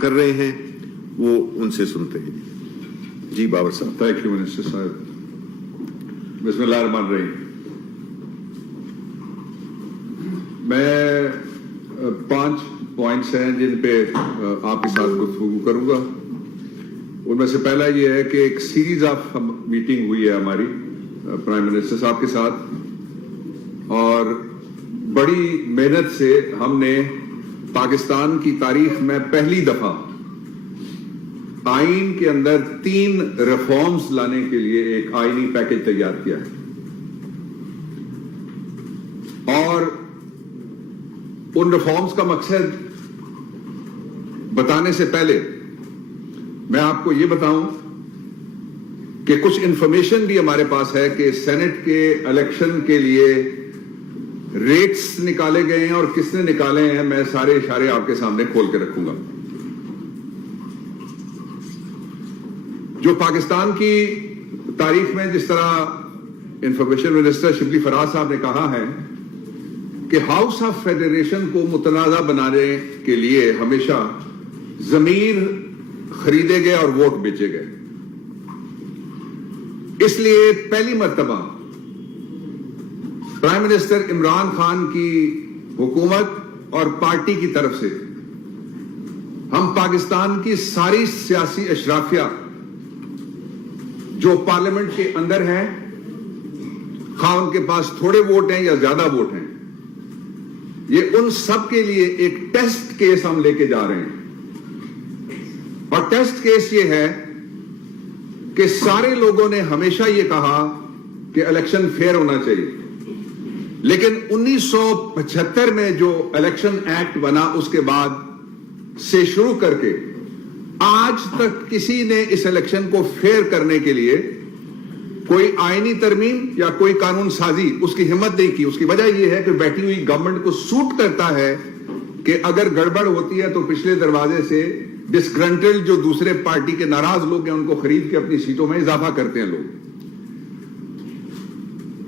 کر رہے ہیں وہ ان سے سنتے ہیں. جی بابر صاحب. تھینک یو منسٹر صاحب. بسم اللہ الرحمن الرحیم. میں 5 پوائنٹس ہیں جن پہ آپ کے ساتھ گفتگو کروں گا. ان میں سے پہلا یہ ہے کہ ایک سیریز آف میٹنگ ہوئی ہے ہماری پرائم منسٹر صاحب کے ساتھ, اور بڑی محنت سے ہم نے پاکستان کی تاریخ میں پہلی دفعہ آئین کے اندر 3 ریفارمز لانے کے لیے ایک آئینی پیکج تیار کیا ہے. اور ان ریفارمز کا مقصد بتانے سے پہلے میں آپ کو یہ بتاؤں کہ کچھ انفارمیشن بھی ہمارے پاس ہے کہ سینٹ کے الیکشن کے لیے ریٹس نکالے گئے ہیں, اور کس نے نکالے ہیں میں سارے اشارے آپ کے سامنے کھول کے رکھوں گا. جو پاکستان کی تاریخ میں جس طرح انفارمیشن منسٹر شبلی فراز صاحب نے کہا ہے کہ ہاؤس آف فیڈریشن کو متنازع بنانے کے لیے ہمیشہ ضمیر خریدے گئے اور ووٹ بیچے گئے. اس لیے پہلی مرتبہ پرائم منسٹر عمران خان کی حکومت اور پارٹی کی طرف سے ہم پاکستان کی ساری سیاسی اشرافیہ جو پارلیمنٹ کے اندر ہیں, خواہ ان کے پاس تھوڑے ووٹ ہیں یا زیادہ ووٹ ہیں, یہ ان سب کے لیے ایک ٹیسٹ کیس ہم لے کے جا رہے ہیں. اور ٹیسٹ کیس یہ ہے کہ سارے لوگوں نے ہمیشہ یہ کہا کہ الیکشن فیئر ہونا چاہیے, لیکن 1975 میں جو الیکشن ایکٹ بنا اس کے بعد سے شروع کر کے آج تک کسی نے اس الیکشن کو فیئر کرنے کے لیے کوئی آئینی ترمیم یا کوئی قانون سازی اس کی ہمت نہیں کی. اس کی وجہ یہ ہے کہ بیٹھی ہوئی گورنمنٹ کو سوٹ کرتا ہے کہ اگر گڑبڑ ہوتی ہے تو پچھلے دروازے سے ڈسگرنٹل جو دوسرے پارٹی کے ناراض لوگ ہیں ان کو خرید کے اپنی سیٹوں میں اضافہ کرتے ہیں لوگ.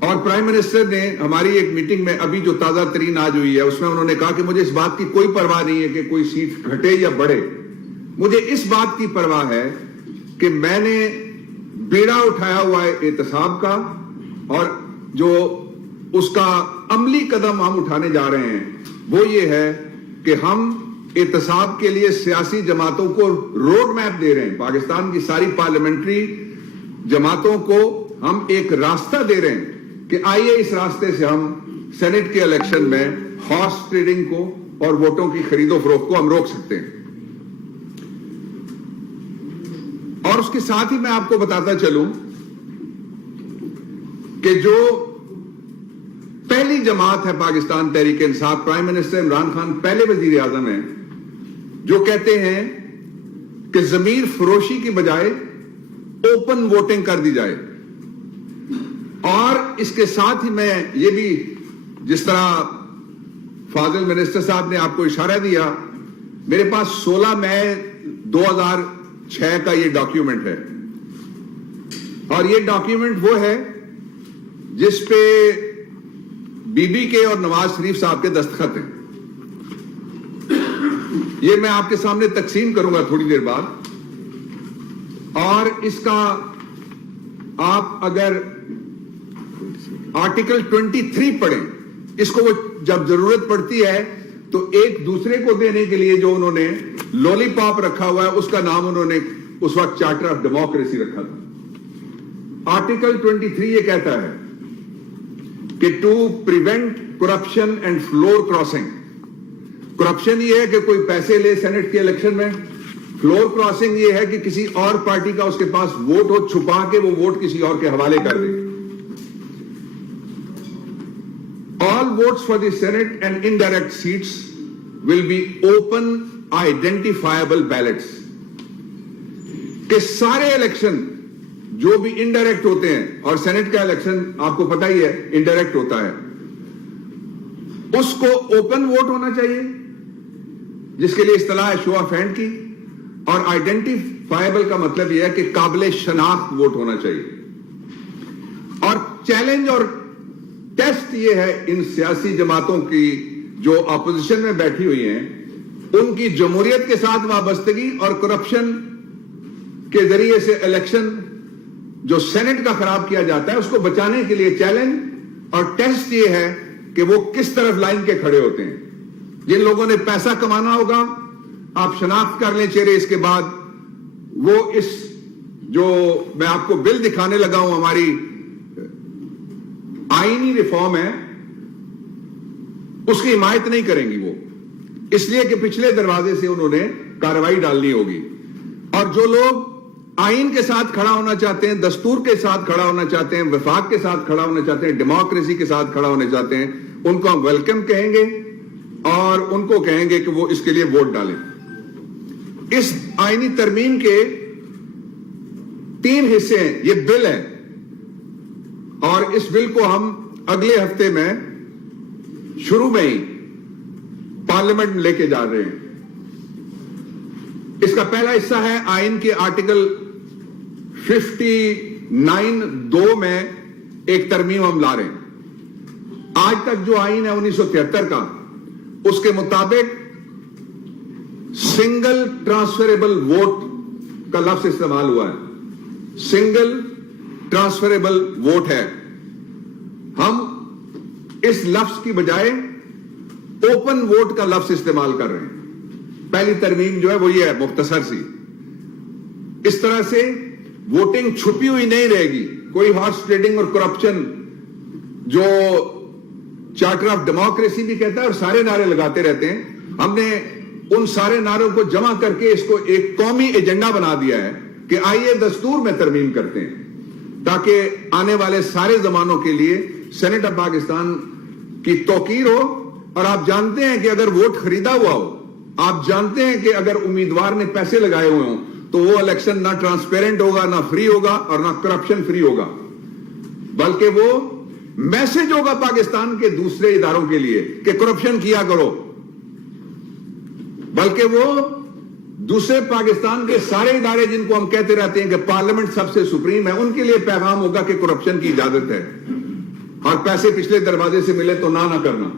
اور پرائم منسٹر نے ہماری ایک میٹنگ میں ابھی جو تازہ ترین آج ہوئی ہے اس میں انہوں نے کہا کہ مجھے اس بات کی کوئی پرواہ نہیں ہے کہ کوئی سیٹ گھٹے یا بڑھے, مجھے اس بات کی پرواہ ہے کہ میں نے بیڑا اٹھایا ہوا ہے احتساب کا, اور جو اس کا عملی قدم ہم اٹھانے جا رہے ہیں وہ یہ ہے کہ ہم احتساب کے لیے سیاسی جماعتوں کو روڈ میپ دے رہے ہیں. پاکستان کی ساری پارلیمنٹری جماعتوں کو ہم ایک راستہ دے رہے ہیں کہ آئیے اس راستے سے ہم سینٹ کے الیکشن میں ہارس ٹریڈنگ کو اور ووٹوں کی خرید و فروخت کو ہم روک سکتے ہیں. اور اس کے ساتھ ہی میں آپ کو بتاتا چلوں کہ جو پہلی جماعت ہے پاکستان تحریک انصاف, پرائم منسٹر عمران خان پہلے وزیر اعظم ہیں, جو کہتے ہیں کہ ضمیر فروشی کی بجائے اوپن ووٹنگ کر دی جائے. اور اس کے ساتھ ہی میں یہ بھی, جس طرح فاضل منسٹر صاحب نے آپ کو اشارہ دیا, میرے پاس 16 مئی 2006 کا یہ ڈاکیومنٹ ہے, اور یہ ڈاکیومنٹ وہ ہے جس پہ بی بی کے اور نواز شریف صاحب کے دستخط ہیں. یہ میں آپ کے سامنے تقسیم کروں گا تھوڑی دیر بعد, اور اس کا آپ اگر آرٹیکل 23 پڑھیں, اس کو وہ جب ضرورت پڑتی ہے تو ایک دوسرے کو دینے کے لیے جو انہوں نے لولی پاپ رکھا ہوا ہے اس کا نام انہوں نے اس وقت چارٹر آف ڈیموکریسی رکھا تھا. آرٹیکل 23 یہ کہتا ہے کہ to prevent corruption and floor crossing. Corruption یہ ہے کہ کوئی پیسے لے سینٹ کے الیکشن میں, فلور کراسنگ یہ ہے کہ کسی اور پارٹی کا اس کے پاس ووٹ ہو, چھپا کے وہ ووٹ کسی اور کے حوالے کر دے. All votes for the Senate and indirect seats will be open identifiable ballots. کہ سارے الیکشن جو بھی انڈائریکٹ ہوتے ہیں, اور سینٹ کا الیکشن آپ کو پتا ہی ہے انڈائریکٹ ہوتا ہے, اس کو اوپن ووٹ ہونا چاہیے جس کے لیے اصطلاح ہے شو آف ہینڈ کی, اور آئیڈینٹیفائبل کا مطلب یہ ہے کہ قابل شناخت ووٹ ہونا چاہیے. اور چیلنج اور ٹیسٹ یہ ہے ان سیاسی جماعتوں کی جو اپوزیشن میں بیٹھی ہوئی ہیں ان کی جمہوریت کے ساتھ وابستگی اور کرپشن کے ذریعے سے الیکشن جو سینٹ کا خراب کیا جاتا ہے اس کو بچانے کے لیے چیلنج اور ٹیسٹ یہ ہے کہ وہ کس طرف لائن کے کھڑے ہوتے ہیں. جن لوگوں نے پیسہ کمانا ہوگا آپ شناخت کر لیں چہرے, اس کے بعد وہ اس جو میں آپ کو بل دکھانے لگا ہوں ہماری آئینی ریفارم ہے اس کی حمایت نہیں کریں گی وہ, اس لیے کہ پچھلے دروازے سے انہوں نے کارروائی ڈالنی ہوگی. اور جو لوگ آئین کے ساتھ کھڑا ہونا چاہتے ہیں, دستور کے ساتھ کھڑا ہونا چاہتے ہیں, وفاق کے ساتھ کھڑا ہونا چاہتے ہیں, ڈیموکریسی کے ساتھ کھڑا ہونا چاہتے ہیں, ان کو ہم ویلکم کہیں گے اور ان کو کہیں گے کہ وہ اس کے لیے ووٹ ڈالیں. اس آئینی ترمیم کے 3 حصے ہیں. یہ بل ہے اور اس بل کو ہم اگلے ہفتے میں شروع میں ہی پارلیمنٹ میں لے کے جا رہے ہیں. اس کا پہلا حصہ ہے آئین کے آرٹیکل 59(2) میں ایک ترمیم ہم لا رہے ہیں. آج تک جو آئین ہے 1973 کا, اس کے مطابق سنگل ٹرانسفریبل ووٹ کا لفظ استعمال ہوا ہے. سنگل ٹرانسفریبل ووٹ ہے. ہم اس لفظ کی بجائے اوپن ووٹ کا لفظ استعمال کر رہے ہیں. پہلی ترمیم جو ہے وہ یہ ہے مختصر سی. اس طرح سے ووٹنگ چھپی ہوئی نہیں رہے گی. کوئی ہارس ٹریڈنگ اور کرپشن جو چارٹر آف ڈیموکریسی بھی کہتا ہے اور سارے نعرے لگاتے رہتے ہیں, ہم نے ان سارے نعروں کو جمع کر کے اس کو ایک قومی ایجنڈا بنا دیا ہے کہ آئیے دستور میں ترمیم کرتے ہیں تاکہ آنے والے سارے زمانوں کے لیے سینٹ آف پاکستان کی توقیر ہو. اور آپ جانتے ہیں کہ اگر ووٹ خریدا ہوا ہو, آپ جانتے ہیں کہ اگر امیدوار نے پیسے لگائے ہوئے ہوں تو وہ الیکشن نہ ٹرانسپیرنٹ ہوگا, نہ فری ہوگا اور نہ کرپشن فری ہوگا, بلکہ وہ میسج ہوگا پاکستان کے دوسرے اداروں کے لیے کہ کرپشن کیا کرو, بلکہ وہ دوسرے پاکستان کے سارے ادارے جن کو ہم کہتے رہتے ہیں کہ پارلیمنٹ سب سے سپریم ہے, ان کے لیے پیغام ہوگا کہ کرپشن کی اجازت ہے اور پیسے پچھلے دروازے سے ملے تو نہ کرنا.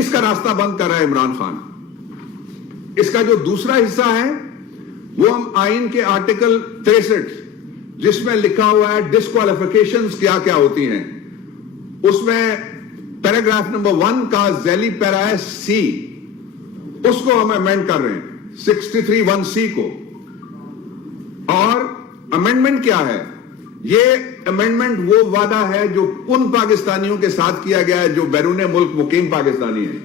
اس کا راستہ بند کر رہا ہے عمران خان. اس کا جو دوسرا حصہ ہے وہ ہم آئین کے آرٹیکل 63 جس میں لکھا ہوا ہے ڈسکوالیفیکیشنز کیا کیا ہوتی ہیں, اس میں پیراگراف نمبر 1 کا ذیلی پیرا ہے سی, اس کو ہم امینڈ کر رہے ہیں 63(1)(c) کو. اور امینڈمنٹ کیا ہے؟ یہ امینڈمنٹ وہ وعدہ ہے جو ان پاکستانیوں کے ساتھ کیا گیا ہے جو بیرون ملک مقیم پاکستانی ہیں.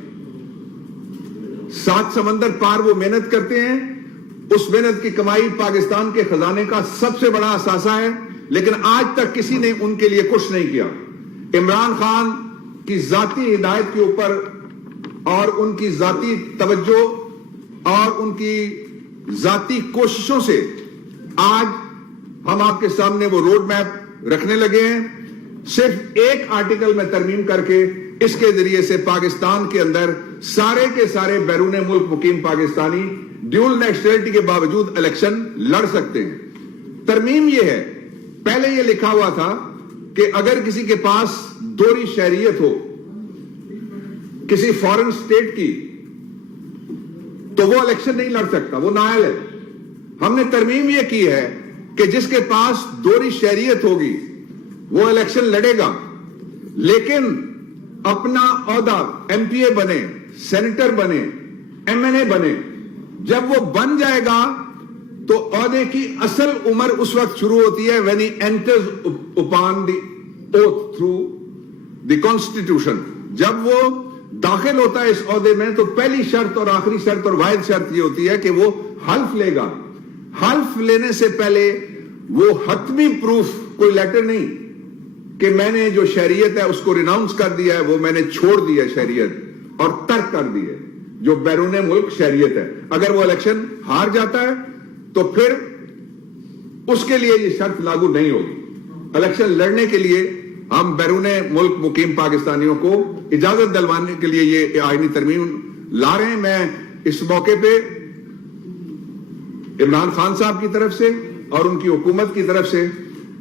7 سمندر پار وہ محنت کرتے ہیں, اس محنت کی کمائی پاکستان کے خزانے کا سب سے بڑا اثاثہ ہے, لیکن آج تک کسی نے ان کے لیے کچھ نہیں کیا. عمران خان کی ذاتی ہدایت کے اوپر اور ان کی ذاتی توجہ اور ان کی ذاتی کوششوں سے آج ہم آپ کے سامنے وہ روڈ میپ رکھنے لگے ہیں. صرف ایک آرٹیکل میں ترمیم کر کے اس کے ذریعے سے پاکستان کے اندر سارے کے سارے بیرون ملک مقیم پاکستانی ڈیول نیشنلٹی کے باوجود الیکشن لڑ سکتے ہیں. ترمیم یہ ہے, پہلے یہ لکھا ہوا تھا کہ اگر کسی کے پاس دوہری شہریت ہو کسی فارن سٹیٹ کی تو وہ الیکشن نہیں لڑ سکتا, وہ نااہل ہے. ہم نے ترمیم یہ کی ہے کہ جس کے پاس دوہری شہریت ہوگی وہ الیکشن لڑے گا, لیکن اپنا عہدہ ایم پی اے بنے, سینیٹر بنے, ایم این اے بنے, جب وہ بن جائے گا تو عہدے کی اصل عمر اس وقت شروع ہوتی ہے when he enters upon the oath through the constitution. جب وہ داخل ہوتا ہے اس عہدے میں تو پہلی شرط اور آخری شرط اور واحد شرط یہ ہوتی ہے کہ وہ حلف لے گا. حلف لینے سے پہلے وہ حتمی پروف, کوئی لیٹر نہیں کہ میں نے جو شہریت ہے اس کو ریناؤنس کر دیا ہے, وہ میں نے چھوڑ دی ہے شہریت اور ترک کر دی ہے جو بیرون ملک شہریت ہے. اگر وہ الیکشن ہار جاتا ہے تو پھر اس کے لیے یہ شرط لاگو نہیں ہوگی. الیکشن لڑنے کے لیے ہم بیرون ملک مقیم پاکستانیوں کو اجازت دلوانے کے لیے یہ آئینی ترمیم لا رہے ہیں. میں اس موقع پہ عمران خان صاحب کی طرف سے اور ان کی حکومت کی طرف سے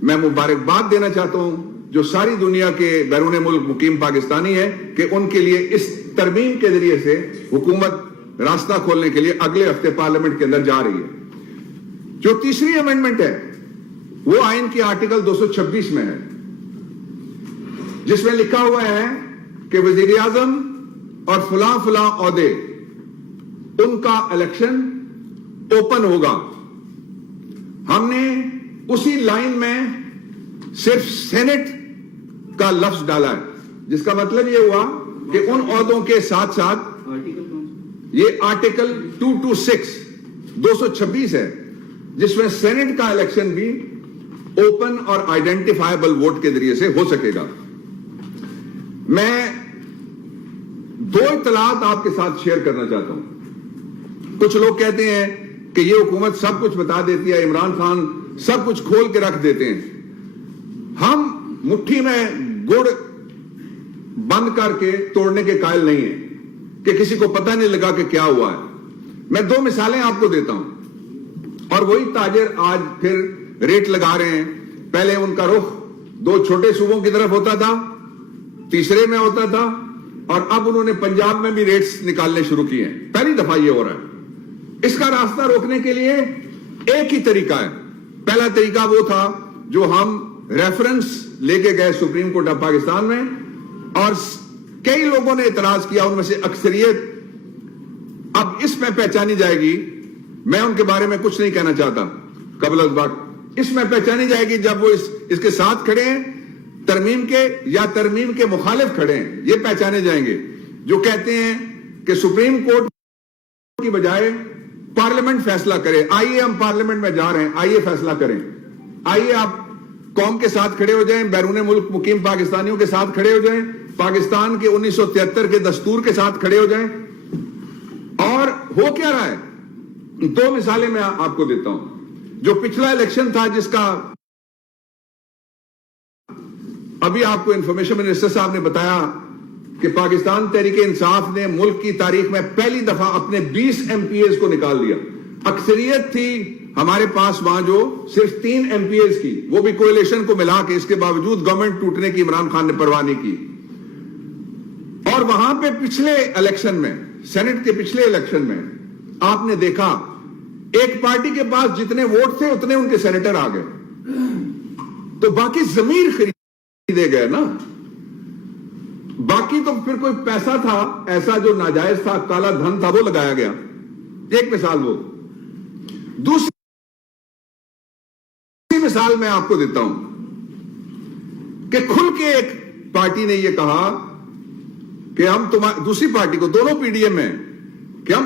میں مبارکباد دینا چاہتا ہوں جو ساری دنیا کے بیرون ملک مقیم پاکستانی ہیں کہ ان کے لیے اس ترمیم کے ذریعے سے حکومت راستہ کھولنے کے لیے اگلے ہفتے پارلیمنٹ کے اندر جا رہی ہے. جو تیسری امینڈمنٹ ہے وہ آئین کی آرٹیکل 226 میں ہے, جس میں لکھا ہوا ہے کہ وزیر اعظم اور فلاں فلاں عہدے ان کا الیکشن اوپن ہوگا. ہم نے اسی لائن میں صرف سینٹ کا لفظ ڈالا ہے, جس کا مطلب یہ ہوا کہ ان عہدوں کے ساتھ ساتھ یہ آرٹیکل 226 ہے, جس میں سینٹ کا الیکشن بھی اوپن اور آئیڈینٹیفائبل ووٹ کے ذریعے سے ہو سکے گا. میں 2 اطلاعات آپ کے ساتھ شیئر کرنا چاہتا ہوں. کچھ لوگ کہتے ہیں کہ یہ حکومت سب کچھ بتا دیتی ہے, عمران خان سب کچھ کھول کے رکھ دیتے ہیں. ہم مٹھی میں گڑ بند کر کے توڑنے کے قائل نہیں ہیں کہ کسی کو پتہ نہیں لگا کہ کیا ہوا ہے. میں 2 مثالیں آپ کو دیتا ہوں, اور وہی تاجر آج پھر ریٹ لگا رہے ہیں. پہلے ان کا رخ 2 چھوٹے صوبوں کی طرف ہوتا تھا, تیسرے میں ہوتا تھا, اور اب انہوں نے پنجاب میں بھی ریٹس نکالنے شروع کیے ہیں. پہلی دفعہ یہ ہو رہا ہے. اس کا راستہ روکنے کے لیے ایک ہی طریقہ ہے. پہلا طریقہ وہ تھا جو ہم ریفرنس لے کے گئے سپریم کورٹ آف پاکستان میں, اور کئی لوگوں نے اعتراض کیا, ان میں سے اکثریت اب اس میں پہچانی جائے گی. میں ان کے بارے میں کچھ نہیں کہنا چاہتا قبل از بات. اس میں پہچانی جائے گی جب وہ اس کے ساتھ کھڑے ہیں ترمیم کے, یا ترمیم کے مخالف کھڑے ہیں. یہ پہچانے جائیں گے جو کہتے ہیں کہ سپریم کورٹ کی بجائے پارلیمنٹ فیصلہ کرے. آئیے ہم پارلیمنٹ میں جا رہے ہیں, آئیے فیصلہ کریں. آئیے آپ قوم کے ساتھ کھڑے ہو جائیں, بیرون ملک مقیم پاکستانیوں کے ساتھ کھڑے ہو جائیں, پاکستان کے 1973 کے دستور کے ساتھ کھڑے ہو جائیں. اور ہو کیا رہا ہے؟ 2 مثالیں میں آپ کو دیتا ہوں. جو پچھلا الیکشن تھا, جس کا ابھی آپ کو انفارمیشن منسٹر صاحب نے بتایا کہ پاکستان تحریک انصاف نے ملک کی تاریخ میں پہلی دفعہ اپنے 20 ایم پی ایز کو نکال دیا. اکثریت تھی ہمارے پاس وہاں جو صرف 3 ایم پی ایز کی, وہ بھی کولیشن کو ملا کے. اس کے باوجود گورنمنٹ ٹوٹنے کی عمران خان نے پرواہ نہیں کی. اور وہاں پہ پچھلے الیکشن میں, سینٹ کے پچھلے الیکشن میں آپ نے دیکھا ایک پارٹی کے پاس جتنے ووٹ تھے اتنے ان کے سینیٹر آ گئے, تو باقی ضمیر خریدے گئے نا. باقی تو پھر کوئی پیسہ تھا ایسا جو ناجائز تھا, کالا دھن تھا, وہ لگایا گیا. ایک مثال وہ. دوسری مثال میں آپ کو دیتا ہوں کہ کھل کے ایک پارٹی نے یہ کہا کہ ہم دوسری پارٹی کو, دونوں پی ڈی ایم میں, کہ ہم